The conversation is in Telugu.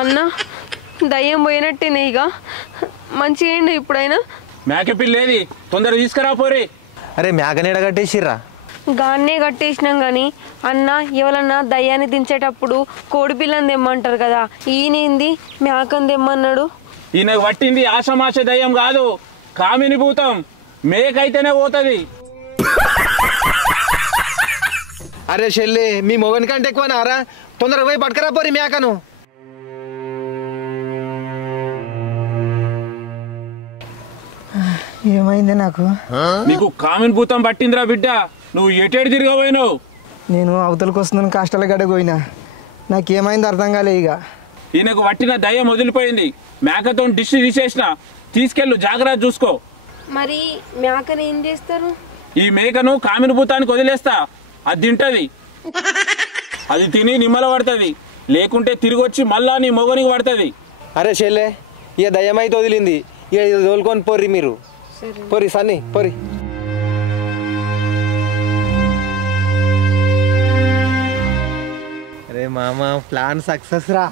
అన్న దయ్యం పోయినట్టేనే ఇక మంచిగా ఏంటి ఇప్పుడైనా మేక పిల్లేది తొందర తీసుకురా పోరి. అరే మేకనీడ కట్టేసిర్రా? గాన్నే కట్టేసినాం కానీ అన్న ఎవరన్నా దయ్యాన్ని దించేటప్పుడు కోడి పిల్లని తెమ్మంటారు కదా, ఈయనేంది మేకని తెమ్మన్నాడు? ఈయనకు పట్టింది ఆషమాష దయ్యం కాదు, కామిని భూతం. మేకైతేనే పోతుంది. అరే చెల్లి, మీ మొగని కంటే ఎక్కువ నారా? తొందరగా పోయి పట్టుకరా పోరి మేకను. ఏమైంది నాకు? నీకు కామిని భూతం పట్టిందిరా బిడ్డ. నువ్వు ఎటేడు తిరగబోయినావు? నేను అవతలకు వస్తున్నాను, కష్టాల గడ్డ పోయినా. నాకేమైంది అర్థం కాలే. ఇక ఈయనకు పట్టిన దయ్యం వదిలిపోయింది. మేకతో డిష్ తీసేసిన, తీసుకెళ్ళు, జాగ్రత్త చూసుకో. మరి మేకని ఏం చేస్తారు? ఈ మేకను కామిని భూతానికి వదిలేస్తా, అది తింటది. అది తిని నిమ్మల పడుతుంది, లేకుంటే తిరిగి వచ్చి మళ్ళా నీ మొగనికి పడుతుంది. అరే చెల్లె, ఇక దయ్యం అయితే వదిలింది, ఇక తోలుకొని పోర్రి మీరు. పోరి సన్ని పోరి. అరే మామ, ప్లాన్ సక్సెస్ రా.